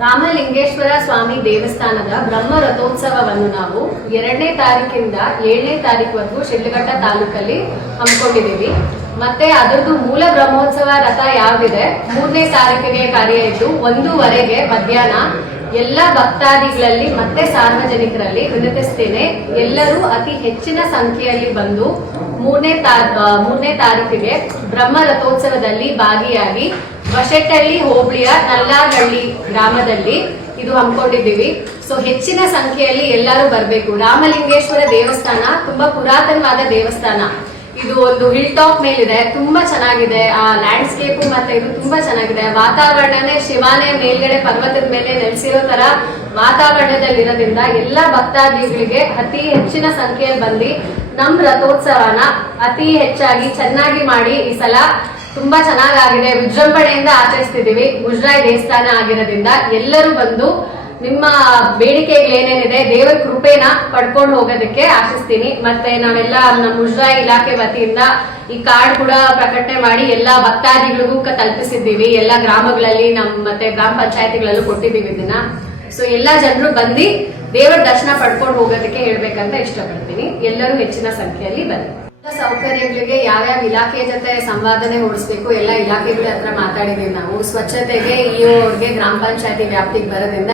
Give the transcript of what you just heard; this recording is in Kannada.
ರಾಮಲಿಂಗೇಶ್ವರ ಸ್ವಾಮಿ ದೇವಸ್ಥಾನದ ಬ್ರಹ್ಮ ರಥೋತ್ಸವವನ್ನು ನಾವು ಎರಡನೇ ತಾರೀಕಿಂದ ಏಳನೇ ತಾರೀಕುವರೆಗೂ ಶಿಡ್ಲಘಟ್ಟ ತಾಲೂಕಲ್ಲಿ ಹಮ್ಮಿಕೊಂಡಿದ್ದೀವಿ. ಮತ್ತೆ ಅದರದ್ದು ಮೂಲ ಬ್ರಹ್ಮೋತ್ಸವ ರಥ ಯಾವ್ದಿದೆ, ಮೂರನೇ ತಾರೀಕಿಗೆ ಕಾರ್ಯ ಇದ್ದು ಒಂದೂವರೆಗೆ ಮಧ್ಯಾಹ್ನ ಎಲ್ಲ ಭಕ್ತಾದಿಗಳಲ್ಲಿ ಮತ್ತೆ ಸಾರ್ವಜನಿಕರಲ್ಲಿ ವಿನಂತಿಸ್ತೇನೆ, ಎಲ್ಲರೂ ಅತಿ ಹೆಚ್ಚಿನ ಸಂಖ್ಯೆಯಲ್ಲಿ ಬಂದು ಮೂರನೇ ತಾ ಮೂರನೇ ತಾರೀಕಿಗೆ ಬ್ರಹ್ಮ ರಥೋತ್ಸವದಲ್ಲಿ ಭಾಗಿಯಾಗಿ ವಶೆಟ್ಟಳ್ಳಿ ಹೋಬಳಿಯ ನಲ್ಲಾಗಳ್ಳಿ ಗ್ರಾಮದಲ್ಲಿ ಇದು ಹಮ್ಮಿಕೊಂಡಿದ್ದೀವಿ. ಸೊ ಹೆಚ್ಚಿನ ಸಂಖ್ಯೆಯಲ್ಲಿ ಎಲ್ಲರೂ ಬರಬೇಕು. ರಾಮಲಿಂಗೇಶ್ವರ ದೇವಸ್ಥಾನ ತುಂಬಾ ಪುರಾತನವಾದ ದೇವಸ್ಥಾನ. ಇದು ಒಂದು ಹಿಲ್ ಟಾಪ್ ಮೇಲಿದೆ. ತುಂಬಾ ಚೆನ್ನಾಗಿದೆ. ಆ ಲ್ಯಾಂಡ್ಸ್ಕೇಪ್ ಮತ್ತೆ ಇದು ತುಂಬಾ ಚೆನ್ನಾಗಿದೆ. ವಾತಾವರಣನೇ ಶಿವಾನೇ ಮೇಲ್ಗಡೆ ಪರ್ವತದ ಮೇಲೆ ನೆಲೆಸಿರೋ ತರ ವಾತಾವರಣದಲ್ಲಿರೋದ್ರಿಂದ ಎಲ್ಲ ಭಕ್ತಾದಿಗಳಿಗೆ ಅತಿ ಹೆಚ್ಚಿನ ಸಂಖ್ಯೆಯಲ್ಲಿ ಬಂದು ನಮ್ಮ ರಥೋತ್ಸವನ ಅತಿ ಹೆಚ್ಚಾಗಿ ಚೆನ್ನಾಗಿ ಮಾಡಿ ಈ ಸಲ ತುಂಬಾ ಚೆನ್ನಾಗಾಗಿದೆ. ವಿಜೃಂಭಣೆಯಿಂದ ಆಚರಿಸ್ತಿದ್ದೀವಿ. ಮುಜರಾಯಿ ದೇವಸ್ಥಾನ ಆಗಿರೋದ್ರಿಂದ ಎಲ್ಲರೂ ಬಂದು ನಿಮ್ಮ ಬೇಡಿಕೆಗಳು ಏನೇನಿದೆ, ದೇವರ ಕೃಪೆನ ಪಡ್ಕೊಂಡು ಹೋಗೋದಕ್ಕೆ ಆಶಿಸ್ತೀನಿ. ಮತ್ತೆ ನಾವೆಲ್ಲ ನಮ್ಮ ಮುಜರಾಯಿ ಇಲಾಖೆ ವತಿಯಿಂದ ಈ ಕಾರ್ಡ್ ಕೂಡ ಪ್ರಕಟಣೆ ಮಾಡಿ ಎಲ್ಲಾ ಭಕ್ತಾದಿಗಳಿಗೂ ತಲುಪಿಸಿದ್ದೀವಿ. ಎಲ್ಲಾ ಗ್ರಾಮಗಳಲ್ಲಿ ನಮ್ ಮತ್ತೆ ಗ್ರಾಮ ಪಂಚಾಯತಿಗಳಲ್ಲೂ ಕೊಟ್ಟಿದ್ದೀವಿ ಇದನ್ನ. ಸೊ ಎಲ್ಲಾ ಜನರು ಬಂದು ದೇವರ ದರ್ಶನ ಪಡ್ಕೊಂಡು ಹೋಗೋದಕ್ಕೆ ಹೇಳ್ಬೇಕಂತ ಇಷ್ಟಪಡ್ತೀನಿ. ಎಲ್ಲರೂ ಹೆಚ್ಚಿನ ಸಂಖ್ಯೆಯಲ್ಲಿ ಬನ್ನಿ. ಸೌಕರ್ಯಗಳಿಗೆ ಯಾವ್ಯಾವ ಇಲಾಖೆ ಜೊತೆ ಸಂವಾದನೆ ಹೊಡಿಸ್ಬೇಕು, ಎಲ್ಲ ಇಲಾಖೆಗಳ ಹತ್ರ ಮಾತಾಡಿದೀವಿ ನಾವು. ಸ್ವಚ್ಛತೆಗೆ ಅವ್ರಿಗೆ ಗ್ರಾಮ ಪಂಚಾಯತಿ ವ್ಯಾಪ್ತಿಗೆ ಬರೋದ್ರಿಂದ